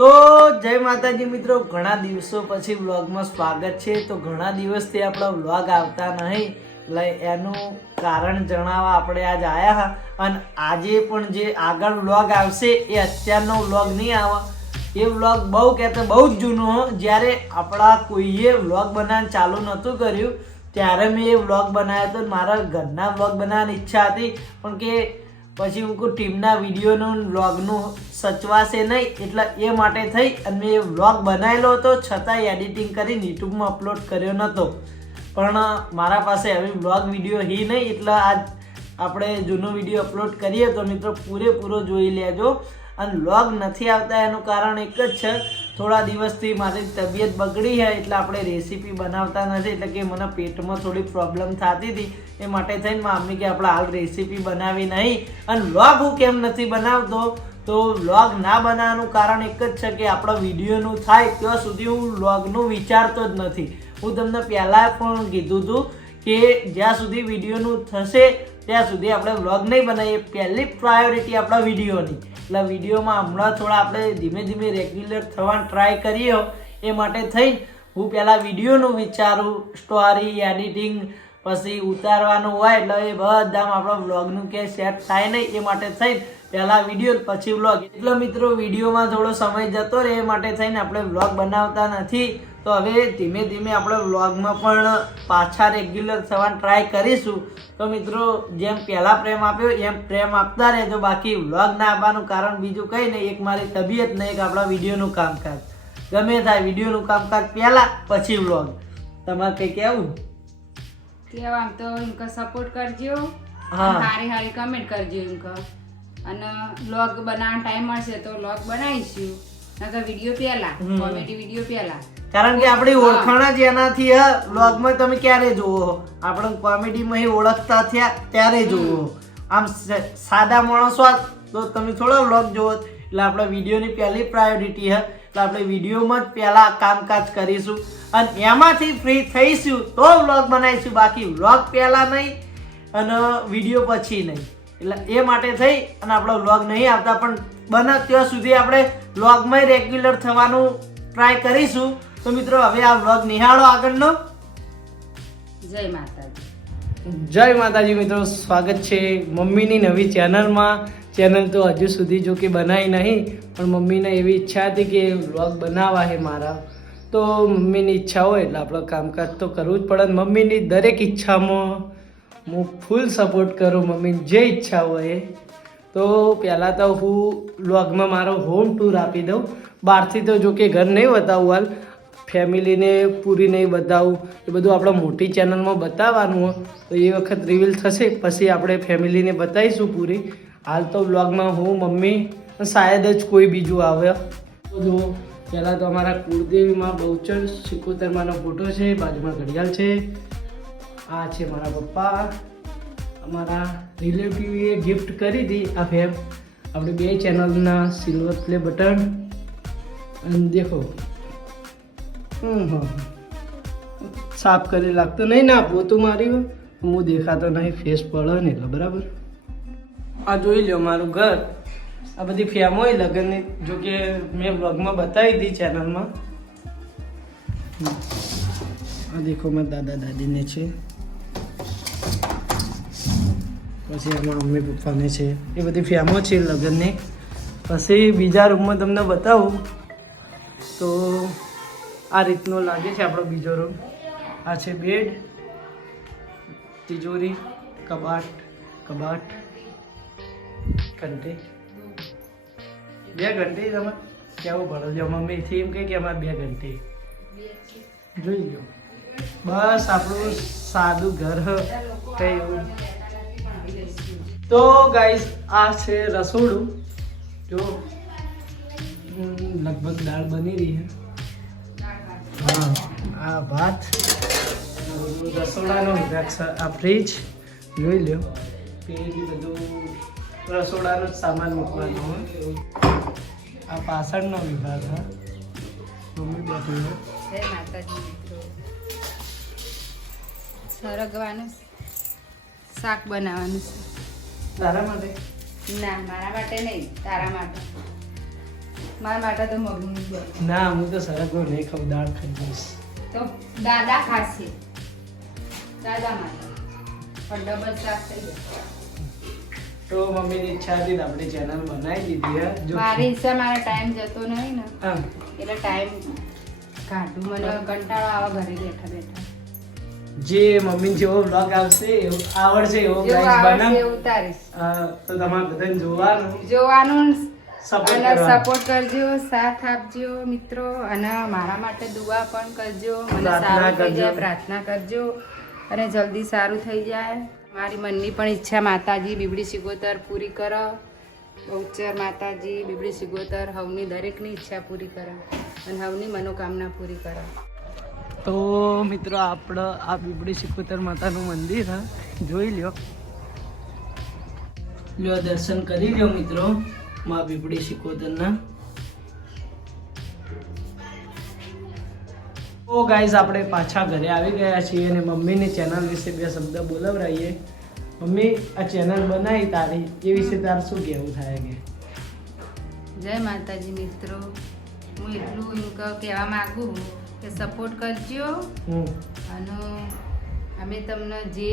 તો જય માતાજી મિત્રો, ઘણા દિવસો પછી વ્લોગમાં સ્વાગત છે। તો ઘણા દિવસથી આપણો વ્લોગ આવતા નહીં, એટલે એનું કારણ જણાવવા આપણે આજ આવ્યા અને આજે પણ જે આગળ વ્લોગ આવશે એ અત્યારનો વ્લોગ નહીં આવે। એ વ્લોગ બહુ કહેતા બહુ જ જૂનો, જ્યારે આપણા કોઈએ વ્લોગ બનાવવાનું ચાલુ નહોતું કર્યું ત્યારે મેં એ વ્લોગ બનાવ્યો હતો। મારા ઘરના વ્લોગ બનાવવાની ઈચ્છા હતી, પણ કે પછી હું ટીમના વિડીયોનું વ્લોગનું સચવાશે નહીં, એટલે એ માટે થઈ અને મેં એ વ્લોગ બનાવેલો હતો, છતાં એડિટિંગ કરીને યુટ્યુબમાં અપલોડ કર્યો નહોતો। પણ મારા પાસે હવે વ્લોગ વિડીયો હી નહીં, એટલે આજ આપણે જૂનો વિડીયો અપલોડ કરીએ તો મિત્રો પૂરેપૂરો જોઈ લેજો। અને વ્લોગ નથી આવતા એનું કારણ એક જ છે, થોડા દિવસથી મારી તબિયત બગડી છે, એટલે આપણે રેસીપી બનાવતા નથી, એટલે કે મને પેટમાં થોડી પ્રોબ્લેમ થતી હતી, એ માટે થઈને મમ્મી કે આપણે હાલ રેસીપી બનાવી નહીં। અને વ્લોગ હું કેમ નથી બનાવતો, તો વ્લોગ ના બનાવવાનું કારણ એક જ છે કે આપણા વિડીયોનું થાય ત્યાં સુધી હું વ્લોગનું વિચારતો જ નથી। હું તમને પહેલાં પણ કીધું હતું કે જ્યાં સુધી વિડીયોનું થશે ત્યાં સુધી આપણે વ્લોગ નહીં બનાવીએ, પહેલી પ્રાયોરિટી આપણા વિડીયોની। એટલે વિડીયોમાં હમણાં થોડા આપણે ધીમે ધીમે રેગ્યુલર થવાનું ટ્રાય કરીએ, એ માટે થઈને હું પહેલાં વિડીયોનું વિચારું, સ્ટોરી એડિટિંગ પછી ઉતારવાનું હોય, એટલે એ બધામાં આપણા વ્લોગનું કે સેટ થાય નહીં, એ માટે થઈને પહેલાં વિડીયો પછી વ્લોગ। એટલે મિત્રો વિડીયોમાં થોડો સમય જતો રહે, એ માટે થઈને આપણે વ્લોગ બનાવતા નથી। તો હવે ધીમે ધીમે આપણે વ્લોગમાં પણ પાછા રેગ્યુલર થવાનું ટ્રાય કરીશું। તો મિત્રો જેમ પહેલાં પ્રેમ આપ્યો એમ પ્રેમ આપતા રહેજો। બાકી વ્લોગ ના આપવાનું કારણ બીજું કંઈ નહીં, એક મારી તબિયત નહીં, એક આપણા વિડીયોનું કામકાજ। ગમે થાય વિડીયોનું કામકાજ પહેલાં પછી વ્લોગ। તમારે કંઈ કહેવું? કેવામ તો ઇનકા સપોર્ટ કરજો, હા સારી સારી કમેન્ટ કરજો ઇનકા, અને વ્લોગ બનાવવાનો ટાઈમ મળશે તો વ્લોગ બનાવીશું, નકર વિડીયો પહેલા, કોમેડી વિડીયો પહેલા। કારણ કે આપણી ઓળખાણ જ એનાથી હ। વ્લોગમાં તમે ક્યારે જોવો, આપણે કોમેડીમાં ઓળખતા થયા ત્યારે જોવો। આમ સાદા માણસો તો તમે થોડો વ્લોગ જોવો, એટલે આપણે વિડીયોની પહેલી પ્રાયોરિટી હ, એટલે આપણે વિડીયોમાં જ પહેલા કામકાજ કરીશું અને એમાંથી ફ્રી થઈશું તો વ્લોગ બનાવીશું। બાકી વ્લોગ પહેલા નહીં અને વિડીયો પછી નહીં, એટલે એ માટે થઈ અને આપણો વ્લોગ નહીં આવતા, પણ બને ત્યાં સુધી આપણે વ્લોગમાં રેગ્યુલર થવાનું ટ્રાય કરીશું। તો મિત્રો હવે આ વ્લોગ નિહાળો આગળનો। જય માતાજી। જય માતાજી મિત્રો, સ્વાગત છે મમ્મીની નવી ચેનલમાં। ચેનલ તો હજુ સુધી જો કે બનાવી નહીં, પણ મમ્મીને એવી ઈચ્છા હતી કે વ્લોગ બનાવવા છે મારા, તો મમ્મીની ઈચ્છા હોય એટલે આપણે કામકાજ તો કરવું જ પડે। મમ્મીની દરેક ઈચ્છામાં હું ફૂલ સપોર્ટ કરું, મમ્મીની જે ઈચ્છા હોય। તો પહેલાં તો હું વ્લોગમાં મારો હોમ ટૂર આપી દઉં। બહારથી તો જો કે ઘર નહીં બતાવું, હાલ ફેમિલીને પૂરી નહીં બતાવું, એ બધું આપણે મોટી ચેનલમાં બતાવવાનું હોય, તો એ વખત રિવીલ થશે પછી આપણે ફેમિલીને બતાવીશું પૂરી। હાલ તો વ્લોગમાં હું, મમ્મી, શાયદ જ કોઈ બીજું આવે। તો જો પહેલાં તો અમારા કુળદેવીમાં બહુચર સિકોતરમાંનો ફોટો છે, બાજુમાં ઘડિયાળ છે, આ છે મારા પપ્પા। અમારા રિલેટિવે ગિફ્ટ કરી હતી આ ફેમ, આપણે બે ચેનલના સિલ્વર પ્લે બટન। અને દેખો સાફ કરી લાગતો નહીં, ના પોતું મારી હું દેખાતો નહીં, ફેસ પડે ને એટલે બરાબર। આ જોઈ લો મારું ઘર, આ બધી ફેમ હોય લગ્નની, જો કે મેં વ્લોગમાં બતાવી હતી ચેનલમાં। આ દેખો મારા દાદા દાદીને છે, પછી આમાં મમ્મી પપ્પાને છે, એ બધી ફેમો છે લગ્નની। પછી બીજા રૂમમાં તમને બતાવું તો આ રીતનો લાગે છે આપણો બીજો રૂમ। આ છે બેડ, તિજોરી, કબાટ, ઘંટી, બે ઘંટી તમે કેવું પડે છે, મમ્મીથી એમ કે અમારે બે ઘંટી જોઈ લો। બસ આપણું સાદું ઘર કઈ એવું। તો ગાઈસ આ છે રસોડું, જો લગભગ દાળ બની રહી છે। હા આ ભાત, રસોડાનો વિભાગ છે, આ ફ્રીજ જોઈ લો, પેલી બધું રસોડાનો જ સામાન મૂકવાનો હોય। આ પાછળનો વિભાગ હા, મમ્મી બેઠી છે। જય માતાજી મિત્રો, સરગવાનું શાક બનાવવાનું છે। તારા માટે? ના, મારા માટે નહીં, તારા માટે। મારા માટે તો મગનું જ બને. ના હું તો સરગવો નહીં ખાઉં, દાળ ખાઈ જઈશ. તો દાદા ખાશે, દાદા માટે પણ ડબલ શાક થઈ જાય. તો મમ્મીની ઈચ્છા હતી તો આપણી ચેનલ બનાવી દીધી હે. જો મારી ઈચ્છા, મારો ટાઈમ જતો નહીં ને હા, એટલે ટાઈમ કાઢું. મને કંટાળો આવે ઘરે બેઠા બેઠા. જે મમ્મી જેવો બ્લોગ આવશે એવું આવડશે એવો જેવું guys આવડશે બનાવ. એવું ઉતારીશ. તો તમારે બધાને જોવાનું, જોવાનું સપોર્ટ અને કરવાનું. સપોર્ટ કરજો, સાથ આપજો મિત્રો, અને મારા માટે દુઆ પણ કરજો. મને પ્રાર્થના સારું થઈ કરજો. જાય, પ્રાર્થના કરજો અને જલ્દી સારું થઈ જાય. મારી મનની પણ ઈચ્છા માતાજી બીબડી સિગોતર પૂરી કરો. બહુચર માતાજી બીબડી સિગોતર હવની દરેકની ઈચ્છા પૂરી કરો અને હવની મનોકામના પૂરી કરો. તો મિત્રો આપણે આ બીબડી સિકોતર માતાનું મંદિર હા, જોઈ લ્યો. લ્યો દર્શન કરી લ્યો મિત્રો માં બીબડી સિકોતરના. તો ગાઈઝ આપણે પાછા ઘરે આવી ગયા છીએ અને મમ્મીની ચેનલ વિશે બે શબ્દ બોલાવરાઈએ. મમ્મી આ ચેનલ બનાવી તારી એ વિશે તાર શું કહેવું થાય કે? જય માતાજી મિત્રો, હું એટલું એમ કહેવા માગું કે સપોર્ટ કરજો. હમ અને અમે તમને જે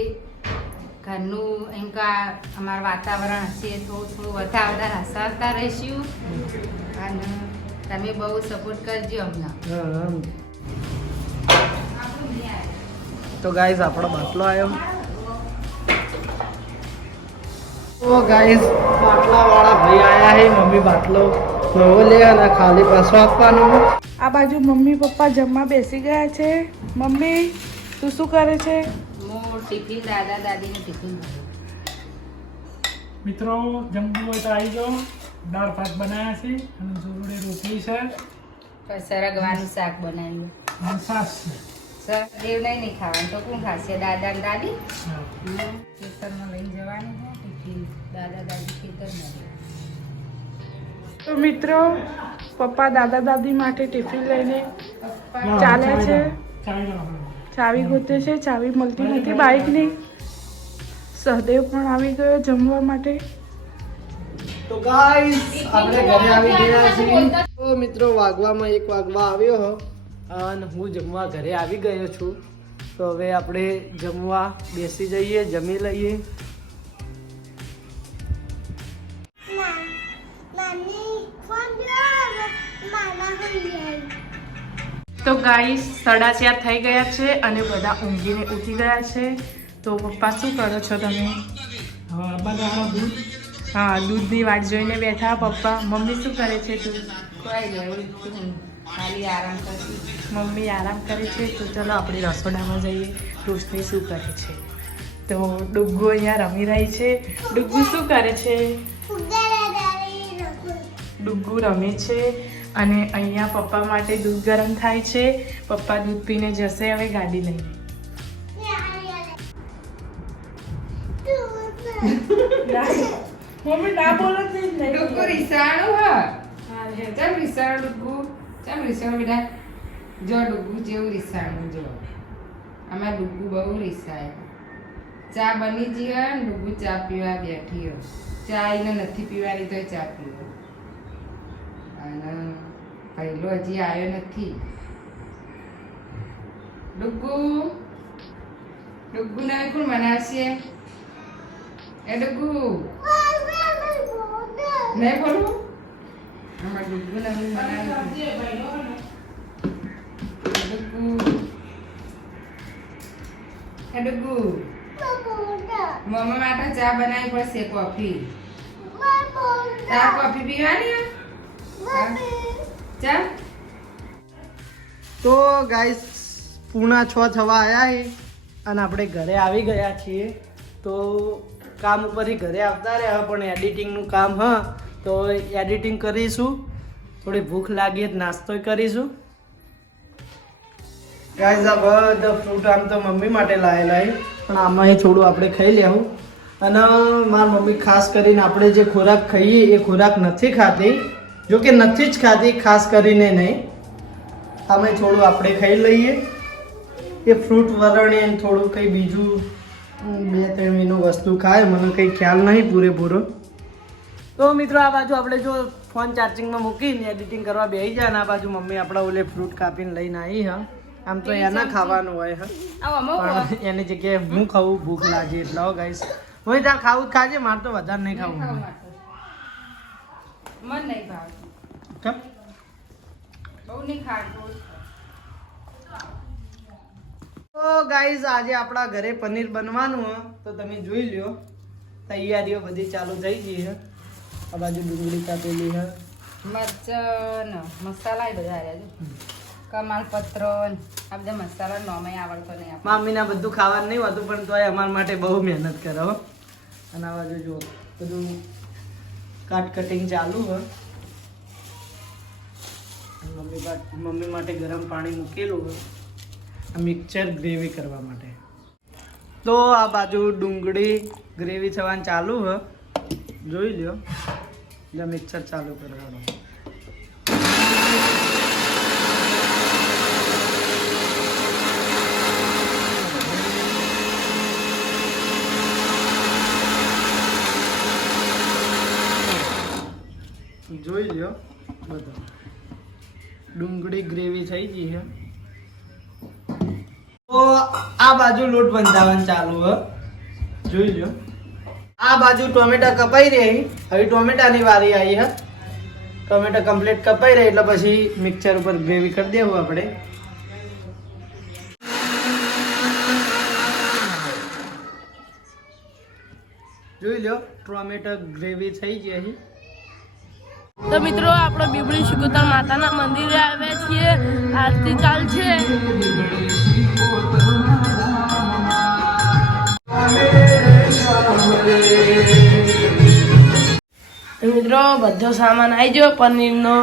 ઘરનું એમ કા અમારું વાતાવરણ હશે થોડું થોડું વધારે હસાવતા રહીશું અને તમે બહુ સપોર્ટ કરજો અમને. હા. તો ગાઈઝ આપણો બાટલો આવ્યો. તો ગાઈઝ બાટલા વાળા ભાઈ આયા હે. મમ્મી બાટલો નવો લે અને ખાલી પાછો આપવાનો. આ બાજુ મમ્મી પપ્પા જમવા બેસી ગયા છે. મમ્મી તું શું કરે છે? હું ટિફિન દાદા દાદીનું ટિફિન ભરું. મિત્રો જમવું હોય તો આવી જાઓ. દાળ ભાત બનાવ્યા છે અને જોડે રોટલી છે પછી સરગવાનું શાક બનાવ્યું. અને છાશ છે. સર દેવ નહીં ખાવાનું તો કોણ ખાશે? દાદા ને દાદી. હા. ખેતરમાં લઈને જવાનું છે ટિફિન. દાદા દાદી ખેતરમાં. તો મિત્રો પપ્પા દાદા દાદી માટે ટિફિન લઈને પપ્પા ચાલ્યા છે. ચાવી લાવો. ચાવી ગોતે છે, ચાવી મળતી નથી બાઇકની. સહદેવ પણ આવી ગયો જમવા માટે. તો ગાઈઝ આપણે ઘરે આવી ગયા છીએ. તો મિત્રો વાગવામાં 1 વાગવા આવ્યો હો અને હું જમવા ઘરે આવી ગયો છું. તો હવે આપણે જમવા બેસી જઈએ, જમી લઈએ. તો ગાઈસ 4:30 થઈ ગયા છે અને બધા ઊંઘીને ઉઠી ગયા છે. તો પપ્પા શું કરો છો તમે? હવે બધાનો દૂધ હા, દૂધની વાટ જોઈને બેઠા પપ્પા. મમ્મી શું કરે છે તું? કોઈ નહીં, ખાલી આરામ કરતી. મમ્મી આરામ કરે છે. તો ચલો આપણે રસોડામાં જઈએ. રોશની શું કરે છે? તો ડુગ્ગુ અહીંયા રમી રહી છે. ડુગ્ગુ શું કરે છે? ડુગ્ગુ રમે છે અને અહીંયા પપ્પા માટે દૂધ ગરમ થાય છે. પપ્પા દૂધ પીને જશે હવે ગાડી લઈને. મમ્મી ના બોલો ડુગ્ગુ રીસાણું હા. ચાલ રીસાણું ડુગ્ગુ. ચાલ રીસાણું બેટા. જો ડુગ્ગુ જેવું રીસાણું જો. આમાં ડુગ્ગુ બહુ રીસાય. ચા બની ગઈ હોય ને ડુગ્ગુ ચા પીવા બેઠી હોય. ચા એને નથી પીવાની તો ચા પીવો. અને પહેલો હજી આવ્યો નથી. ડુગ્ગુ ડુગ્ગુ ને કોણ બનાવશે? એ ડુગ્ગુ નહીં બોલું. આમાં ડુગ્ગુ ને હું બનાવી. ડુગ્ગુ એ ડુગ્ગુ મમ્મા માટે ચા બનાવી પડશે. કોફી ચા કોફી પીવાની હા? ચા તો ગાઈસ 5:45 થવા આવ્યા છે અને આપણે ઘરે આવી ગયા છીએ. તો કામ ઉપરથી ઘરે આવતા રહ્યા પણ એડિટિંગનું કામ હા, તો એડિટિંગ કરીશું. થોડી ભૂખ લાગી તો નાસ્તો કરીશું. ગાઈસ આ બધા ફ્રૂટ આમ તો મમ્મી માટે લાયેલા છે પણ આમાં થોડું આપણે ખાઈ લેવું. અને મારી મમ્મી ખાસ કરીને આપણે જે ખોરાક ખાઈએ એ ખોરાક નથી ખાતી. જો કે નથી જ ખાતી, ખાસ કરીને નહીં. આમાં થોડું આપણે ખાઈ લઈએ. એ ફ્રૂટ વરણીએ થોડું કંઈ બીજું 2-3 મહિનો વસ્તુ ખાય, મને કંઈ ખ્યાલ નહીં પૂરેપૂરો. તો મિત્રો આ બાજુ આપણે જો ફોન ચાર્જિંગમાં મૂકીને એડિટિંગ કરવા બેસી જાય ને આ બાજુ મમ્મી આપણા ઓલે ફ્રૂટ કાપીને લઈને આવી હા. આમ તો એના ખાવાનું હોય હા, પણ એની જગ્યાએ હું ખાવું ભૂખ લાગી એટલે હો ગાઈસ હું તાર ખાવું જ ખાજે, મારે તો વધારે નહીં ખાવું. મન નહીં ભાવ કેમ? બહુ નહીં ખાતું. તો ગાઈઝ આજે આપણા ઘરે પનીર બનવાનું હે તો તમે જોઈ લ્યો તૈયારીઓ બધી ચાલુ થઈ ગઈ છે. આ બાજુ ડુંગળી કાપેલી છે, મરચન મસાલા એ બધા આવ્યા છે, કમાલપત્ર આ બધા મસાલા નોમે આવડતો નહીં આપણે. મામીના બધું ખાવાનું નહીં હોતું પણ તોય અમારા માટે બહુ મહેનત કરે હો. અને આ બાજુ જો બધું કટિંગ ચાલુ છે. મમ્મી માટે ગરમ પાણી મૂકેલું હોય મિક્સર ગ્રેવી કરવા માટે. તો આ બાજુ ડુંગળી ગ્રેવી થવાનું ચાલુ હ, જોઈ લ્યો. એટલે મિક્સર ચાલુ કરવાનું. જોઈ લ્યો બધું ડુંગળી ગ્રેવી થઈ ગઈ છે. તો આ બાજુ લોટ બંધાવવાનું ચાલુ હ, જોઈ લ્યો. આ બાજુ ટોમેટા કપાઈ રહી, હવે ટોમેટાની વારી આવી હે. ટોમેટા કમ્પ્લીટ કપાઈ રહી એટલે પછી મિક્સર ઉપર ગ્રેવી કરી દેવું આપણે. જોઈ લ્યો ટોમેટો ગ્રેવી થઈ ગઈ અહીં. તો મિત્રો આપણે બીબડી શિકોતર માતાના મંદિરે આવ્યા છીએ, આરતી ચાલશે. તો મિત્રો બધો સામાન આવી ગયો પનીરનો,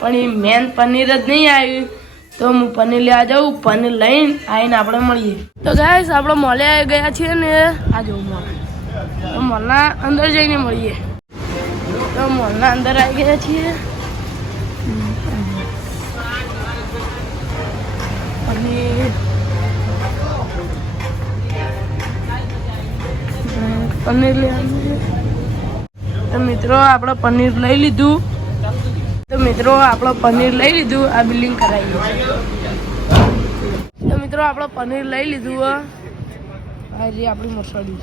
પણ એ મેન પનીર જ નહીં આવ્યું તો હું પનીર લેવા જાઉં. પનીર લઈને આવીને આપણે મળીએ. તો ગાઈસ આપણે મોલે આવી ગયા છીએ ને, આ જો મોલ, તો મોલના અંદર જઈને મળીએ. તો મોલના અંદર આવી ગયા છીએ. પનીર લેવાનું. તો મિત્રો આપણે પનીર લઈ લીધું. આ બિલિંગ કરાવી. તો મિત્રો આપણે પનીર લઈ લીધું આ જે આપણી મરસાડી.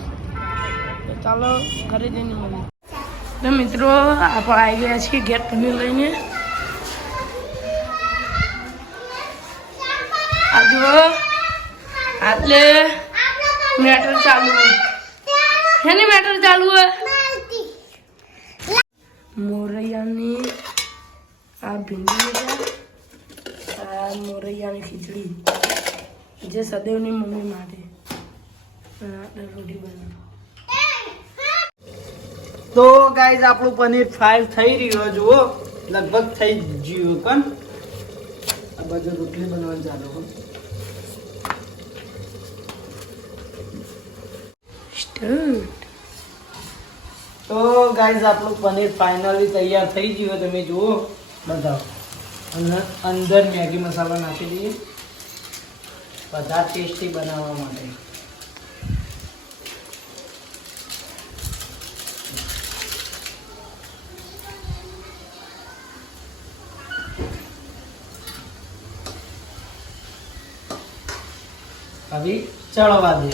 તો ચાલો ઘરે જઈને મળીએ. તો મિત્રો આપણે આવી ગયા છીએ ઘેર પનીર લઈને. આ જુઓ આટલે મેટર ચાલુ હોય. શેની મેટર ચાલુ હોય? મોરૈયાની આ ભીંડી, આ મોરૈયાની ખીચડી જે સદેવની મમ્મી માટે રોટી બનાવી. તો ગાઈઝ આપણું પનીર ફ્રાય થઈ રહ્યું જુઓ, લગભગ થઈ ગયું. પણ આ બાજુ રોટલી બનવાનું ચાલુ હોય. તો ગાઈઝ આપણું પનીર ફાઇનલી તૈયાર થઈ ગયું. તમે જુઓ બતાવો. અને અંદર મેગી મસાલો નાખી દઈએ બધા ટેસ્ટી બનાવવા માટે. હવે ચડવા દે.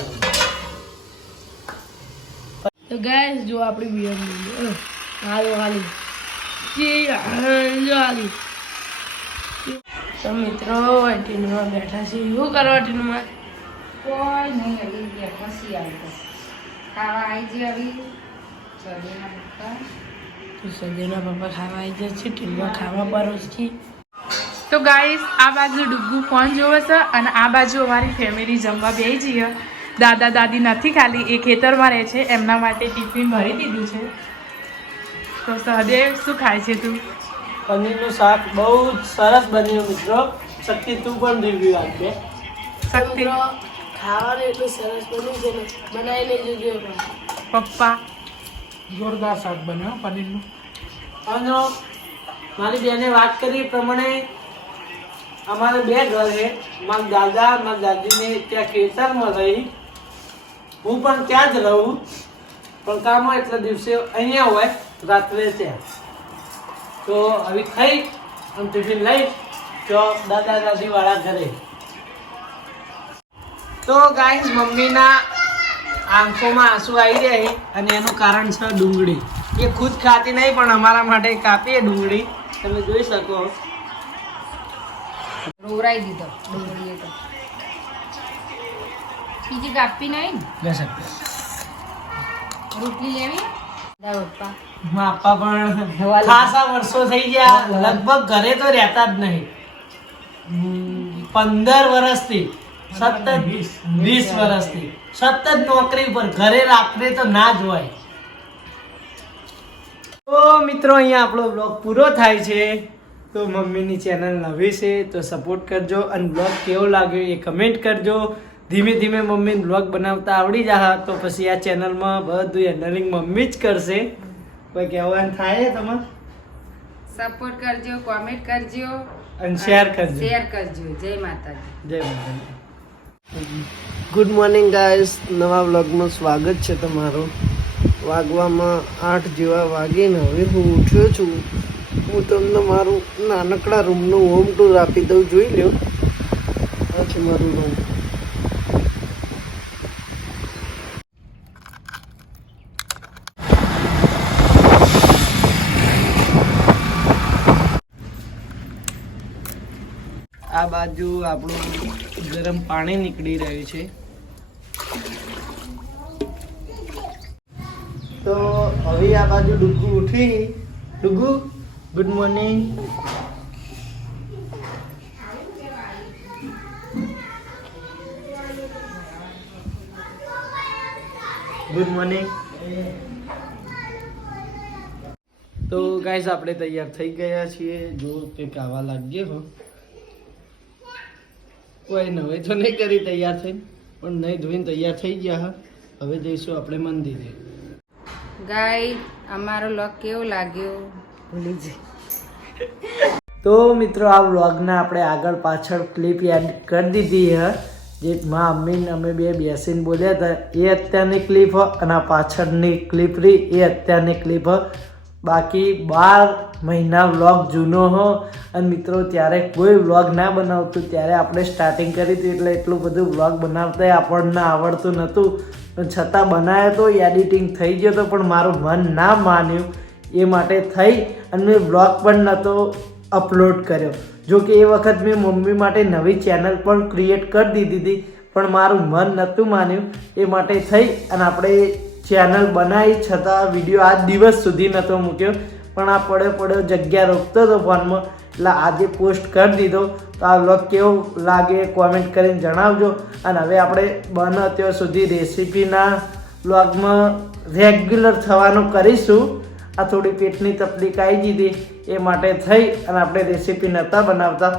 તો ગાઈસ જો આપણી બિરયાની હાલો હાલી જો હાલી. તો મિત્રો ટીનમાં બેઠા છે. શું કરવા ટીનમાં? કોઈ નહીં આવી ગયા પછી આવતો ખાવા આવી જાય. આવી ચડીના પપ્પા તો સજ્જના પપ્પા ખાવા આવી જાય છે. ટીનમાં ખાવા પરોસ છે. તો ગાઈસ આ બાજુ ડુગ્ગુ ફોન જોવે છે અને આ બાજુ અમારી ફેમિલી જમવા બેસી જઈએ. દાદા દાદી નથી, ખાલી એ ખેતરમાં રહે છે, એમના માટે ટિફિન ભરી દીધું છે. તો સહદેવ શું ખાય છે તું? પનીરનું શાક બહુ જ સરસ બન્યું મિત્રો. શક્તિ તું પણ રિવ્યુ આપજે. શક્તિ ખાવાનું એટલું સરસ બન્યું છે ને, બનાવીને જોજો. પપ્પા જોરદાર શાક બન્યો પનીરનું. અને મારી બેને વાત કરી એ પ્રમાણે અમારે બે ઘર છે. મારા દાદા મારા દાદીને ત્યાં ખેતરમાં રહી, હું પણ ત્યાં જ રહું, પણ કામ હોય એટલે દિવસે અહીંયા હોય, રાત્રે ત્યાં. તો હવે ખાઈ અને ટિફિન લઈ તો દાદા દાદી વાળા ઘરે. તો ગાઈસ મમ્મીના આંખોમાં આંસુ આવી રહ્યા છે અને એનું કારણ છે ડુંગળી. એ ખુદ ખાતી નહીં પણ અમારા માટે કાપીએ ડુંગળી, તમે જોઈ શકો. રોવરાઈ દીધો ડુંગળીએ તો. બીજી કાપી નહીં લે શકते રોટલી લેવી દા પપ્પા. માપા પણ ખાસા વર્ષો થઈ ગયા, લગભગ ઘરે તો રહેતા જ નહીં. 15 વર્ષથી સતત 20 વર્ષથી સતત નોકરી પર, ઘરે રાત્રે તો ના જ હોય. તો મિત્રો અહીંયા આપણો બ્લોગ પૂરો થાય છે. તો મમ્મીની ચેનલ નવી છે તો સપોર્ટ કરજો અને બ્લોગ કેવો લાગ્યો એ કમેન્ટ કરજો. ધીમે ધીમે મમ્મીને બ્લોગ બનાવતા આવડી જાય તો પછી આ ચેનલમાં બધું હેન્ડલિંગ મમ્મી જ કરશે. કોઈ કહેવાનું થાય તમારે? સપોર્ટ કરજો, કોમેન્ટ કરજો અને શેર કરજો. શેર કરજો. જય માતાજી. જય માતાજી. ગુડ મોર્નિંગ ગાઈસ, નવા વ્લોગમાં સ્વાગત છે તમારું. વાગવામાં 8 જેવા વાગીને હવે હું ઉઠ્યો છું. હું તમને મારું નાનકડા રૂમનું હોમ ટૂર આપી દઉં, જોઈ લો. આ છે મારું રૂમ. આ બાજુ આપણું ગરમ પાણી નીકળી રહ્યું છે. તો હવે આ બાજુ ડુગુ ઉઠી. ડુગુ ગુડ મોર્નિંગ. Good morning. તો ગાઈસ આપણે તૈયાર થઈ ગયા છીએ. જો કંઈક આવા લાગીએ હો. કોઈ નવે તો નહીં કરી તૈયાર થઈને, પણ નહીં ધોઈને તૈયાર થઈ ગયા હા. હવે જઈશું આપણે મંદિરે. ગાય અમારો લોક કેવો લાગ્યો ભૂલી જઈ. તો મિત્રો આ વ્લોગના આપણે આગળ પાછળ ક્લિપ એડ કરી દીધી છે. જે માં અમ્મીને અમે બે બેસીને બોલ્યા હતા એ અત્યારની ક્લિપ હ અને આ પાછળની ક્લિપ રહી એ અત્યારની ક્લિપ હ. બાકી 12 મહિના વ્લોગ જૂનો હો. અને મિત્રો ત્યારે કોઈ વ્લોગ ના બનાવતું, ત્યારે આપણે સ્ટાર્ટિંગ કરી હતી એટલે એટલું બધું વ્લોગ બનાવતા આપણને આવડતું નહોતું, પણ છતાં બનાવ્યો તો, એડિટિંગ થઈ ગયો તો, પણ મારું મન ના માન્યું એ માટે થઈ અને મેં વ્લોગ પણ નહોતો અપલોડ કર્યો. જો કે એ વખત મેં મમ્મી માટે નવી ચેનલ પણ ક્રિએટ કરી દીધી હતી, પણ મારું મન નહોતું માન્યું એ માટે થઈ અને આપણે ચેનલ બનાવી, છતાં વિડીયો આજ દિવસ સુધી નહોતો મૂક્યો. પણ આ પડ્યો જગ્યા રોકતો હતો ફોનમાં, એટલે આજે પોસ્ટ કરી દીધો. તો આ વ્લોગ કેવો લાગે કોમેન્ટ કરીને જણાવજો. અને હવે આપણે બને ત્યાં સુધી રેસીપીના વ્લોગમાં રેગ્યુલર થવાનું કરીશું. આ થોડી પેટની તકલીફ આવી દીધી એ માટે થઈ અને આપણે રેસીપી નહોતા બનાવતા.